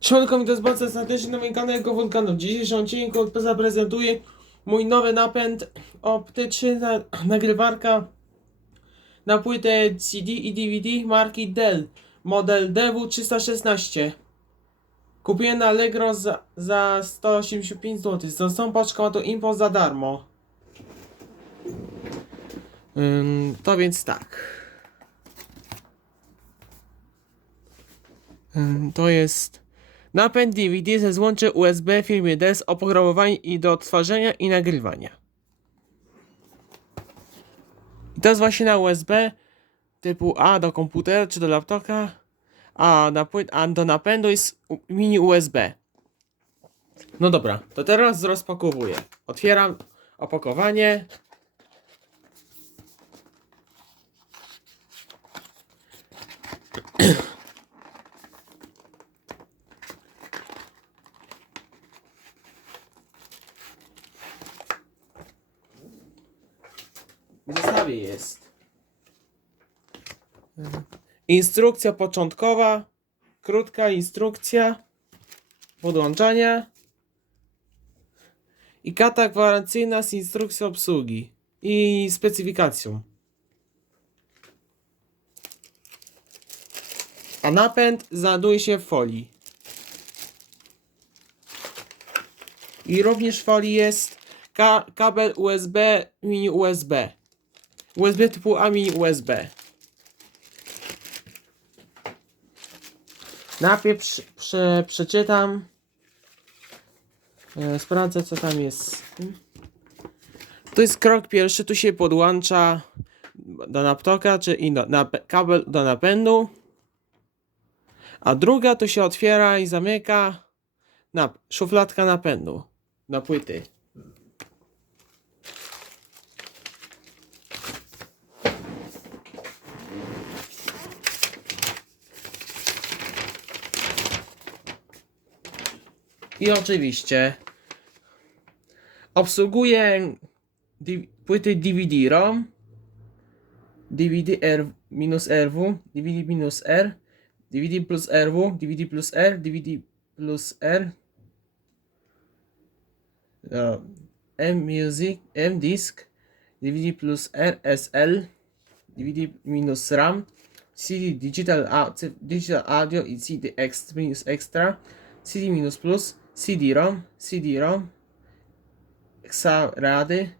Siemanko, witam was bardzo serdecznie na moim kanale Wulkanu. W dzisiejszym odcinku zaprezentuję mój nowy napęd optyczny na, nagrywarka na płytę CD i DVD marki Dell model DW316 Kupiłem na Allegro za, za 185 zł. Z tą paczką to import za darmo. Ym, to więc tak. Ym, to jest napęd DVD ze złączy USB firmy Dell z oprogramowaniem i do odtwarzania i nagrywania. I to jest właśnie na USB typu A do komputera czy do laptopa, a, na a do napędu jest mini USB. No dobra, to teraz rozpakowuję. Otwieram opakowanie. W zestawie jest instrukcja początkowa, krótka instrukcja podłączania i karta gwarancyjna z instrukcją obsługi i specyfikacją. A napęd znajduje się w folii. I również w folii jest ka kabel USB, mini USB. USB typu A mini USB. Najpierw prze, prze, przeczytam. E, sprawdzę co tam jest. To jest krok pierwszy, tu się podłącza do laptopa, czy i do, nap- kabel do napędu. A druga to się otwiera i zamyka na szufladka napędu na płyty. I oczywiście obsługuje płyty DVD-ROM, DVD-R minus RW, DVD plus RW, DVD plus R, DVD plus R, no, M-Music, M-Disc, DVD plus RSL, DVD minus RAM, CD Digital, digital Audio i CD Extra, CD minus plus, CD-ROM, CD-ROM, XA Rady,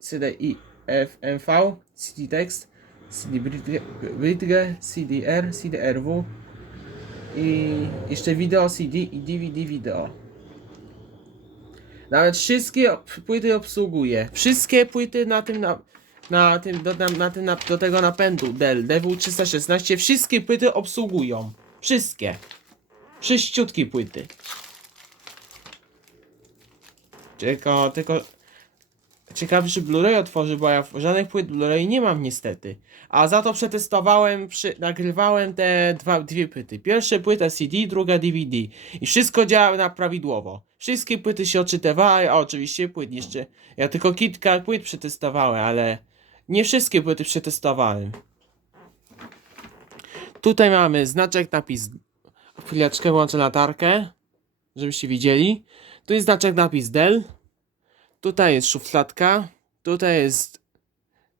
CDI FMV, CD Text, CD Bridge, Bridge, CDR, CDRW i jeszcze wideo CD i DVD wideo. Nawet wszystkie płyty obsługuje. Wszystkie płyty na tym na, na tym do, na, na tym na, do tego napędu Dell DW316 wszystkie płyty obsługują. Wszystkie. Sześciutkie płyty. Tylko, tylko ciekawy, czy Blu-ray otworzy, bo ja żadnych płyt Blu-ray nie mam niestety. A za to przetestowałem, przy, nagrywałem te dwa, dwie płyty. Pierwsza płyta CD, druga DVD. I wszystko działa na prawidłowo. Wszystkie płyty się odczytywały, a oczywiście płyt jeszcze. Ja tylko kilka płyt przetestowałem, ale nie wszystkie płyty przetestowałem. Tutaj mamy znaczek, napis. Chwileczkę włączę latarkę, żebyście widzieli. Tu jest znaczek, napis Dell. Tutaj jest szufladka. Tutaj jest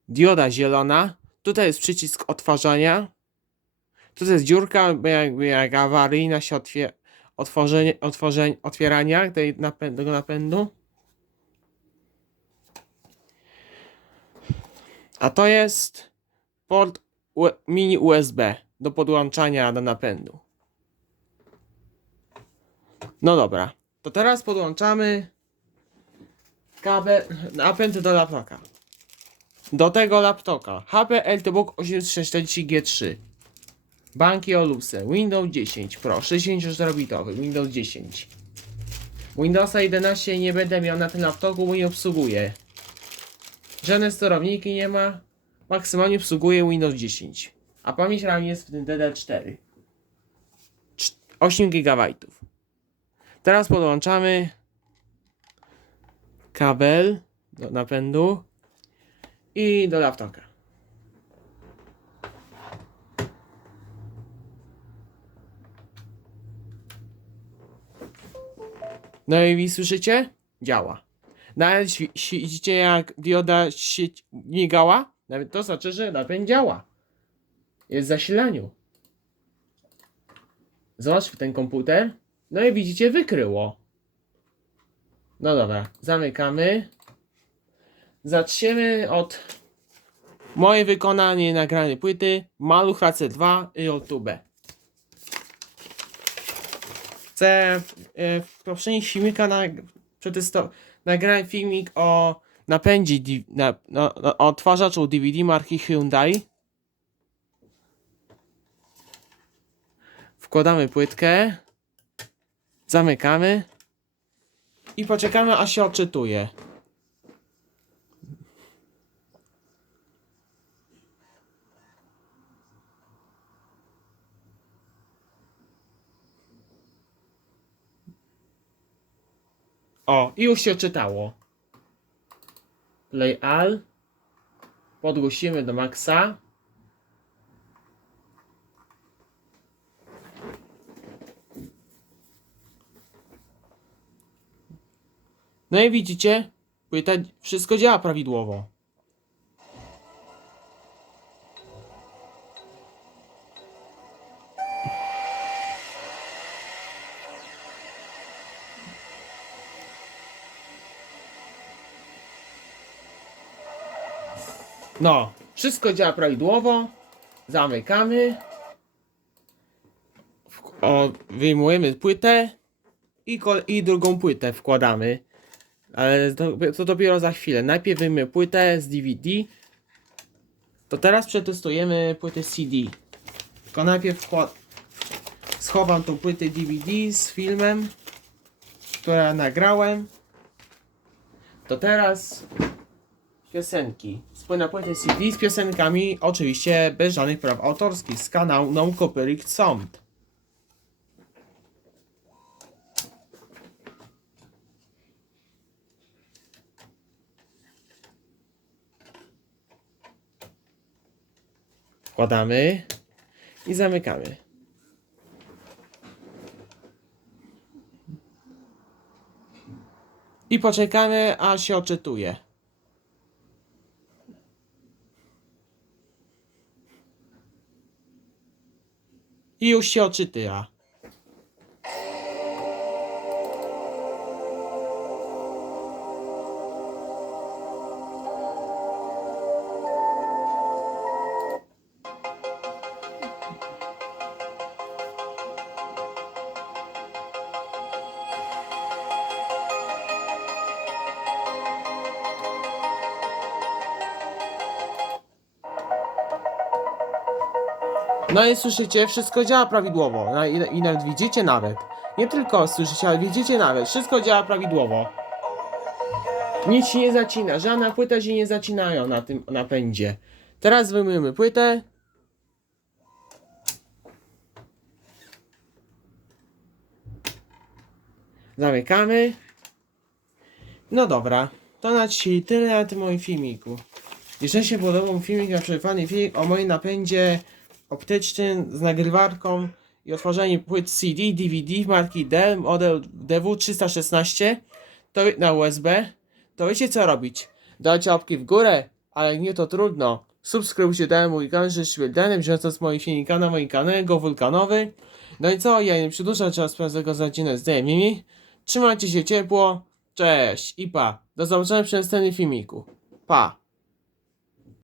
dioda zielona. Tutaj jest przycisk odtwarzania. Tutaj jest dziurka, jakby jak awaryjna się otwie, otworzenie, otworzenie, otwierania tej napę- tego napędu. A to jest port U mini USB do podłączania do napędu. No dobra, to teraz podłączamy kabel, napęd do laptopa. Do tego laptopa HP Ultrabook 840G3 Banki Olufsen Windows 10 Pro 64-bitowy Windows 10 Windowsa 11 nie będę miał na tym laptopu, bo nie obsługuję. Żadne sterowniki nie ma. Maksymalnie obsługuje Windows 10. A pamięć RAM jest w tym DD4. Cz- 8 GB. Teraz podłączamy kabel do napędu i do laptopa. No i słyszycie? Działa. Nawet wi- wi- widzicie jak dioda się migała? Nawet to znaczy, że napęd działa. Jest w zasilaniu. Zobacz ten komputer. No i widzicie, wykryło. No dobra, zamykamy. Zaczniemy od mojej wykonanie nagranej płyty Maluch AC2 i YouTube. Chcę e, w poprzednich filmikach na, nagrałem filmik o napędzie na, no, no, odtwarzaczu DVD marki Hyundai. Wkładamy płytkę. Zamykamy. I poczekamy aż się odczytuje. O, i już się czytało. Play all. Podgłosimy do maksa. No i widzicie, płyta, wszystko działa prawidłowo. No, wszystko działa prawidłowo. Zamykamy. O, wyjmujemy płytę i, i drugą płytę wkładamy. Ale to, to dopiero za chwilę. Najpierw wyjmiemy płytę z DVD. To teraz przetestujemy płytę CD. Tylko najpierw schowam tą płytę DVD z filmem, która nagrałem. To teraz piosenki. Spójna płytę CD z piosenkami, oczywiście bez żadnych praw autorskich, z kanału No Copyright Sound. Wkładamy i zamykamy. I poczekamy, aż się odczytuje. I już się odczytywa. No i słyszycie, wszystko działa prawidłowo. No i, I nawet widzicie nawet. Nie tylko słyszycie, ale widzicie nawet. Wszystko działa prawidłowo. Nic się nie zacina. Żadna płyta się nie zacinają na tym napędzie. Teraz wyjmujemy płytę. Zamykamy. No dobra. To na dzisiaj tyle na tym moim filmiku. Jeżeli się podobał filmik, na przykład filmik o moim napędzie optycznym z nagrywarką i otworzenie płyt CD, DVD marki Dell model DW316 to na USB, to wiecie co robić. Dajcie łapki w górę, ale nie to trudno. Subskrybujcie ten mój kanał, że świątany, bieżąco moich filmika na moim kanale Go Wulkanowy. No i co, ja nie przedłużam czas pewnego zacinać z Mimi. Trzymajcie się ciepło, cześć i pa. Do zobaczenia w następnym filmiku. Pa.